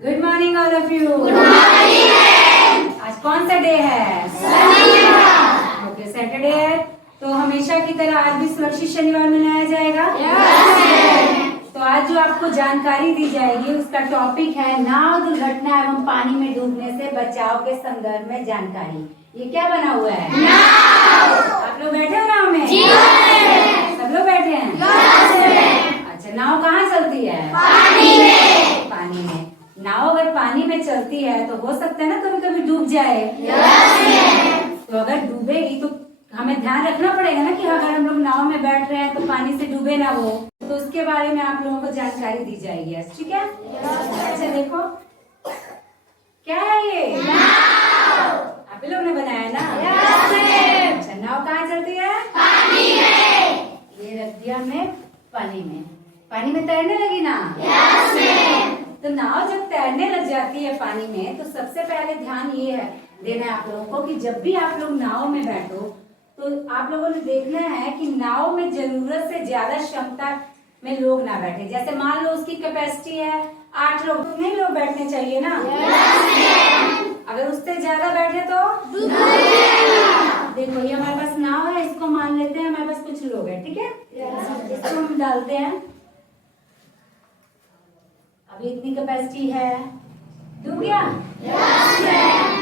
Good morning all of you. आज कौन सा डे है? ओके, सैटरडे है। तो हमेशा की तरह आज भी सुरक्षित शनिवार मनाया जाएगा। तो आज जो आपको जानकारी दी जाएगी उसका टॉपिक है नाव दुर्घटना एवं पानी में डूबने से बचाव के संदर्भ में जानकारी। ये क्या बना हुआ है? नाव। आप लोग बैठे हो नाव में? जी। सब लोग बैठे हैं? अच्छा, नाव कहाँ चलती है? पानी में। पानी में। नाव अगर पानी में चलती है तो हो सकता है ना कभी कभी डूब जाए। तो अगर डूबेगी तो हमें ध्यान रखना पड़ेगा ना कि अगर हम लोग नाव में बैठ रहे हैं तो पानी से डूबे ना हो। तो उसके बारे में आप लोगों को जानकारी दी जाएगी। ठीक है? अच्छा, देखो क्या है ये? नाव। आप लोग ने बनाया ना? अच्छा, नाव कहाँ चलती है? पानी में। ये रख दिया हमने पानी में। पानी में तैरने लगी ना? तो नाव जब तैरने लग जाती है पानी में तो सबसे पहले ध्यान ये है देना है आप लोगों को कि जब भी आप लोग नाव में बैठो तो आप लोगों ने देखना है कि नाव में जरूरत से ज्यादा क्षमता में लोग ना बैठे। जैसे मान लो उसकी कैपेसिटी है 8 लोग, तो नहीं लोग बैठने चाहिए ना? अगर उससे ज्यादा बैठे तो देखो ये हमारे पास नाव है, इसको मान लेते हैं हमारे पास कुछ लोग हैं। ठीक है, इसको हम डालते हैं। अभी इतनी कैपेसिटी है, डूब गया?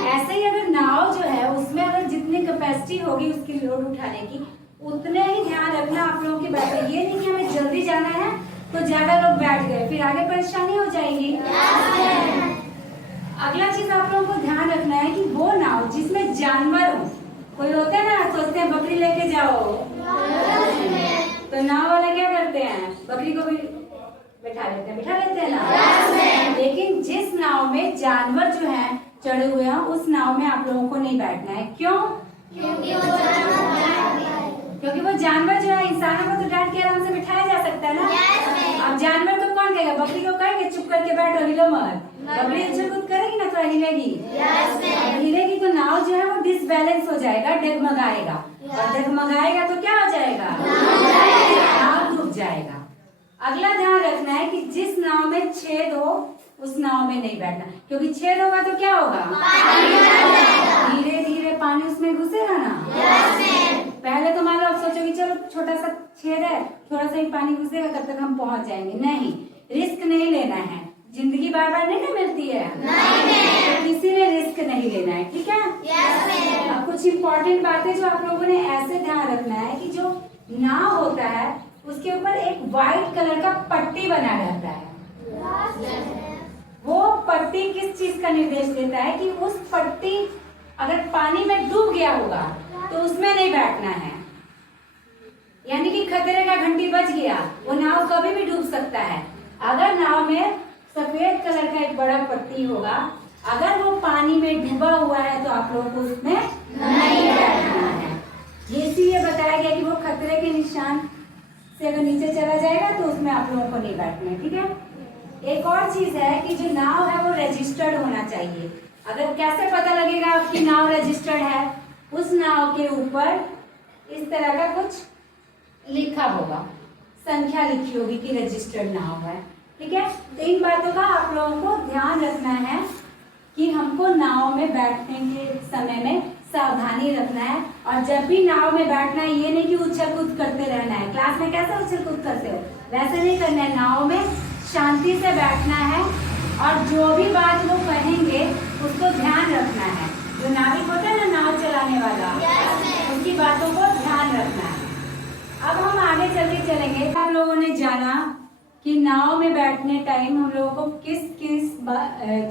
ऐसे ही अगर नाव जो है उसमें अगर जितनी कैपेसिटी होगी उसकी लोड उठाने की उतने ही ध्यान रखना आप लोगों की बात है। ये नहीं कि हमें जल्दी जाना है तो ज्यादा लोग बैठ गए फिर आगे परेशानी हो जाएगी। अगला चीज आप लोगों को ध्यान रखना है कि वो नाव जिसमें जानवर हो। कोई होता है ना सोचते हैं बकरी लेके जाओ, तो नाव वाले क्या करते हैं? बकरी को भी बिठा लेते हैं ना। लेकिन जिस नाव में जानवर जो है चढ़े हुए हैं उस नाव में आप लोगों को नहीं बैठना है। क्यों? क्योंकि वो जानवर जो है इंसानों को तो डांट के आराम से बिठाया जा सकता है ना। अब जानवर तो कौन कहेगा? बकरी को कहेंगे चुप करके बैठो, हिलो मत। बकरी उछल कूद करेगी ना, थोड़ा हिलेगी। हिलेगी तो नाव जो है वो डिसबैलेंस हो जाएगा, डगमगाएगा। और डगमगाएगा तो क्या हो जाएगा? नाव डूब जाएगा। अगला ध्यान रखना है कि जिस नाव में छेद हो उस नाव में नहीं बैठना, क्योंकि छेद होगा तो क्या होगा? धीरे धीरे पानी उसमें घुसेगा ना। पहले तो मान लो आप सोचोगे चलो छोटा सा छेद है, थोड़ा सा ही पानी घुसेगा तब तक हम पहुंच जाएंगे। नहीं, रिस्क नहीं लेना है। जिंदगी बार बार नहीं ना मिलती है, तो किसी ने रिस्क नहीं लेना है। ठीक है? अब कुछ इम्पोर्टेंट बातें जो आप लोगों ने ऐसे ध्यान रखना है कि जो नाव होता है उसके ऊपर एक व्हाइट कलर का पट्टी बना रहता है। वो पट्टी किस चीज का निर्देश देता है कि उस पट्टी अगर पानी में डूब गया होगा तो उसमें नहीं बैठना है। यानी कि खतरे का घंटी बज गया, वो नाव कभी भी डूब सकता है। अगर नाव में सफेद कलर का एक बड़ा पट्टी होगा, अगर वो पानी में डूबा हुआ है तो आप लोगों को उसमें नहीं बैठना है। ये बताया गया कि वो खतरे के निशान से अगर नीचे चला जाएगा तो उसमें आप लोगों को नहीं बैठना है। ठीक है? एक और चीज है कि जो नाव है वो रजिस्टर्ड होना चाहिए। अगर कैसे पता लगेगा आपकी नाव रजिस्टर्ड है? उस नाव के ऊपर इस तरह का कुछ लिखा होगा, संख्या लिखी होगी कि रजिस्टर्ड नाव है। ठीक है? तो इन बातों का आप लोगों को ध्यान रखना है कि हमको नाव में बैठने के समय में सावधानी रखना है। और जब भी नाव में बैठना है ये नहीं कि उछल कूद करते रहना है। क्लास में कैसे उछल कूद करते हो वैसे नहीं करना है। नाव में शांति से बैठना है और जो भी बात वो कहेंगे उसको ध्यान रखना है। जो नाविक होता है ना, नाव चलाने वाला, उनकी बातों को ध्यान रखना है। अब हम आगे चल के चलेंगे। आप लोगों ने जाना कि नाव में बैठने टाइम हम लोगों को किस किस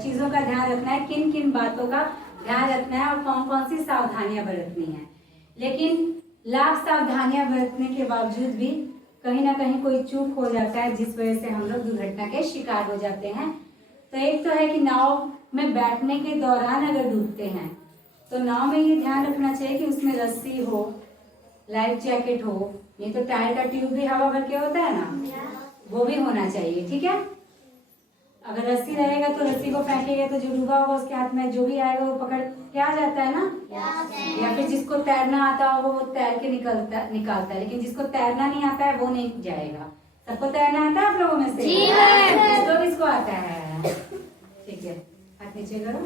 चीजों का ध्यान रखना है, किन किन बातों का ध्यान रखना है और कौन कौन सी सावधानियां बरतनी है। लेकिन लाख सावधानियां बरतने के बावजूद भी कहीं ना कहीं कोई चूक हो जाता है जिस वजह से हम लोग दुर्घटना के शिकार हो जाते हैं। तो एक तो है कि नाव में बैठने के दौरान अगर डूबते हैं तो नाव में ये ध्यान रखना चाहिए कि उसमें रस्सी हो, लाइफ जैकेट हो, नहीं तो टायर का ट्यूब भी हवा भर के होता है ना, वो भी होना चाहिए। ठीक है? अगर रस्सी रहेगा तो रस्सी को फेंकेगा तो जो डूबा होगा उसके हाथ में जो भी आएगा वो पकड़ के आ जाता है ना। या फिर जिसको तैरना आता होगा वो तैर के निकलता है, लेकिन जिसको तैरना नहीं आता है वो नहीं जाएगा। सबको तैरना आता है आप लोगों में से? किसको आता है? ठीक है। हाथ नीचे करो।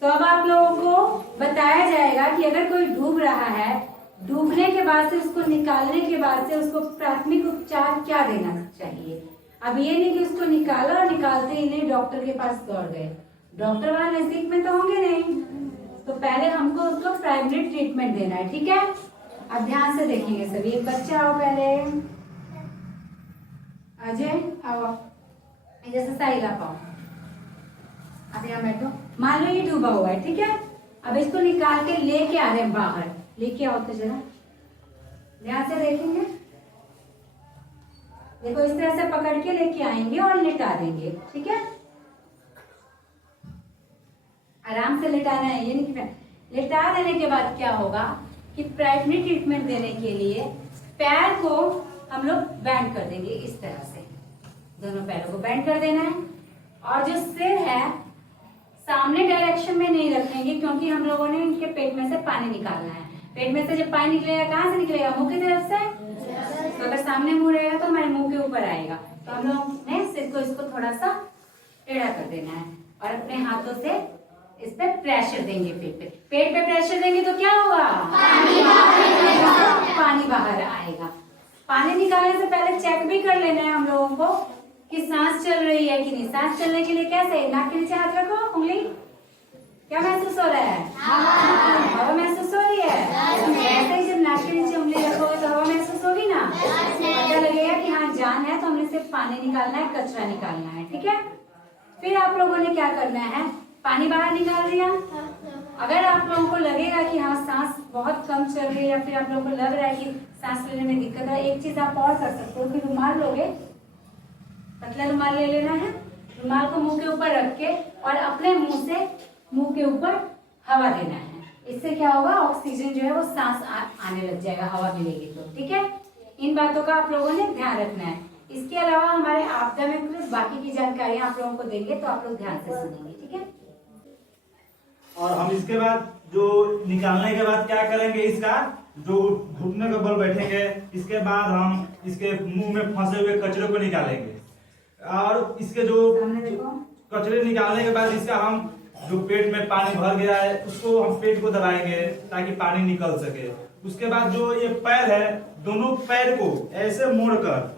तो अब आप लोगों को बताया जाएगा कि अगर कोई डूब रहा है, डूबने के बाद से उसको निकालने के बाद से उसको प्राथमिक उपचार क्या देना चाहिए। अब ये नहीं कि उसको निकाला और निकालते ही नहीं डॉक्टर के पास दौड़ गए, डॉक्टर वहां नजदीक में तो होंगे नहीं, तो पहले हमको उसको प्राइमरी ट्रीटमेंट देना है, ठीक है। अब ध्यान से देखेंगे सभी। एक बच्चा आओ पहले, अजय आओ, जैसे साहिला पाओ, अब यहाँ बैठो। मान लो ये डूबा हुआ है, ठीक है। अब इसको निकाल के लेके आ रहे हैं बाहर, लेके आओ तो जरा ध्यान से देखेंगे। देखो इस तरह से पकड़ के लेके आएंगे और लिटा देंगे, ठीक है। आराम से लिटाना है, ये नहीं कि लिटा देने के बाद क्या होगा कि प्राइमरी ट्रीटमेंट देने के लिए पैर को हम लोग बैंड कर देंगे इस तरह से, दोनों पैरों को बैंड कर देना है। और जो सिर है सामने डायरेक्शन में नहीं रखेंगे, क्योंकि हम लोगों ने इनके पेट में से पानी निकालना है। पेट में से जब पानी निकलेगा कहाँ से निकलेगा, मुंह की तरफ से। तो अगर सामने मुंह रहेगा तो हमारे मुंह के ऊपर आएगा, तो हम लोग ने सिर को इसको थोड़ा सा टेढ़ा कर देना है और अपने हाथों से इस पे प्रेशर देंगे। पेट पे प्रेशर देंगे तो क्या होगा, पानी बाहर आएगा। पानी निकालने से पहले चेक भी कर लेना है हम लोगों को कि सांस चल रही है कि नहीं। सांस चलने के लिए कैसे, नाक के नीचे हाथ रखो, उंगली, क्या महसूस हो रहा है, हवा महसूस हो रही है। ऐसे ही जब नाक के नीचे उंगली रखोगे तो हवा महसूस होगी ना, पता लगेगा कि हाँ जान है, तो हमने सिर्फ पानी निकालना है, कचरा निकालना है, ठीक है। फिर आप लोगों ने क्या करना है, पानी बाहर निकाल दिया। अगर आप लोगों को लगेगा कि हाँ सांस बहुत कम चल रही है, या फिर आप लोगों को लग रहा है कि सांस लेने में दिक्कत है, एक चीज आप और कर सकते हो कि रुमाल लोगे, पतला रुमाल ले लेना है, रुमाल को मुंह के ऊपर रख के और अपने मुंह से मुंह के ऊपर हवा देना है। इससे क्या होगा, ऑक्सीजन जो है वो सांस आने लग जाएगा, हवा मिलेगी तो, ठीक है। इन बातों का आप लोगों ने ध्यान रखना है। इसके अलावा हमारे आपदा में कुछ बाकी की जानकारियां आप लोगों को देंगे, तो आप लोग ध्यान से सुनेंगे, ठीक है। और हम इसके बाद जो निकालने के बाद क्या करेंगे, इसका जो घुटने के बल बैठेंगे, इसके बाद हम इसके मुंह में फंसे हुए कचरे को निकालेंगे। और इसके जो कचरे निकालने के बाद इसका हम जो पेट में पानी भर गया है उसको हम पेट को दबाएंगे ताकि पानी निकल सके। उसके बाद जो ये पैर है, दोनों पैर को ऐसे मोड़कर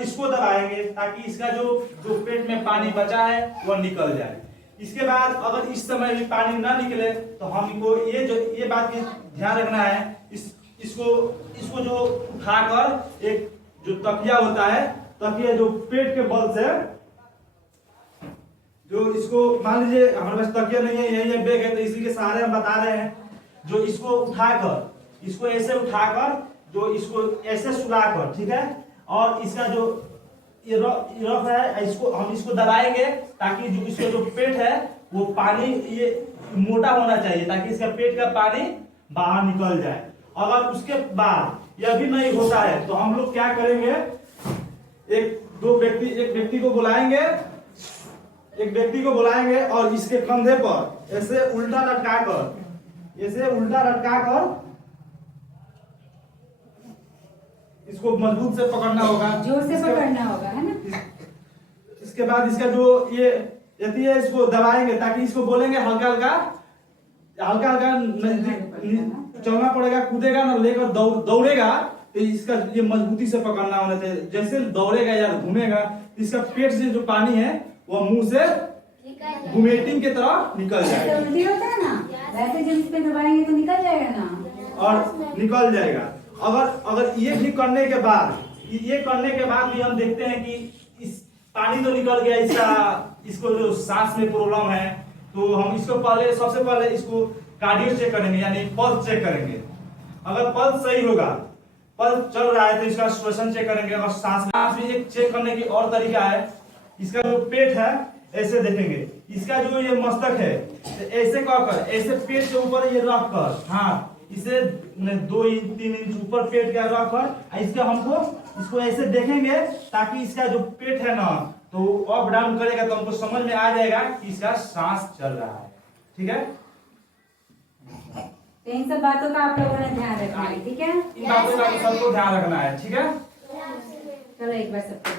इसको दबाएंगे ताकि इसका जो पेट में पानी बचा है वो निकल जाए। इसके बाद अगर इस समय भी पानी ना निकले तो हमको ये बात की ध्यान रखना है, इसको जो उठाकर एक जो तकिया होता है, तकिया जो पेट के बल से जो इसको मान लीजिए हमारे पास तकिया नहीं है, यही बैग है, तो इसी के सहारे हम बता रहे हैं। जो इसको उठाकर, इसको ऐसे उठाकर, जो इसको ऐसे सुलाकर, ठीक है। और इसका जो ये रफ है, इसको दबाएंगे ताकि जो इसका जो पेट है वो पानी ये मोटा होना चाहिए ताकि इसका पेट का पानी बाहर निकल जाए। अगर उसके बाद यह भी नहीं होता है तो हम लोग क्या करेंगे, एक व्यक्ति को बुलाएंगे और इसके कंधे पर ऐसे उल्टा लटकाकर इसको मजबूत से पकड़ना होगा, जोर से पकड़ना होगा, है ना। इसके बाद इसका जो ये यदि है इसको दबाएंगे ताकि इसको बोलेंगे हल्का हल्का नजदीक चलना पड़ेगा, कूदेगा ना, लेकर दौड़ेगा तो इसका ये मजबूती से पकड़ना होना चाहिए। जैसे दौड़ेगा या घूमेगा इसका पेट से जो पानी है वो मुंह से वोमिटिंग की तरह निकल जाएगा। उल्टी होता है ना, वैसे जब इस पे दबाएंगे तो निकल जाएगा ना, और निकल जाएगा। अगर ये भी करने के बाद भी हम देखते हैं कि इस पानी तो निकल गया, इसको जो सांस में प्रॉब्लम है, तो हम इसको सबसे पहले इसको कार्डियो चेक करेंगे, यानी पल्स चेक करेंगे। अगर पल्स सही होगा, पल्स चल रहा है, तो इसका श्वसन चेक करेंगे। और सांस भी एक चेक करने की और तरीका है, इसका जो पेट है ऐसे देखेंगे, इसका जो ये मस्तक है ऐसे कहकर, ऐसे पेट के ऊपर ये रख कर, हाँ इसे 2-3 इंच ऊपर पेट का रखकर इसको ऐसे देखेंगे ताकि इसका जो पेट है ना तो अप डाउन करेगा, तो हमको समझ में आ जाएगा कि इसका सांस चल रहा है, ठीक है। तो इन सब बातों का आप लोगों ने ध्यान रखना है, ठीक है। इन बातों का सबको ध्यान रखना है, ठीक है। चलो एक बार सबको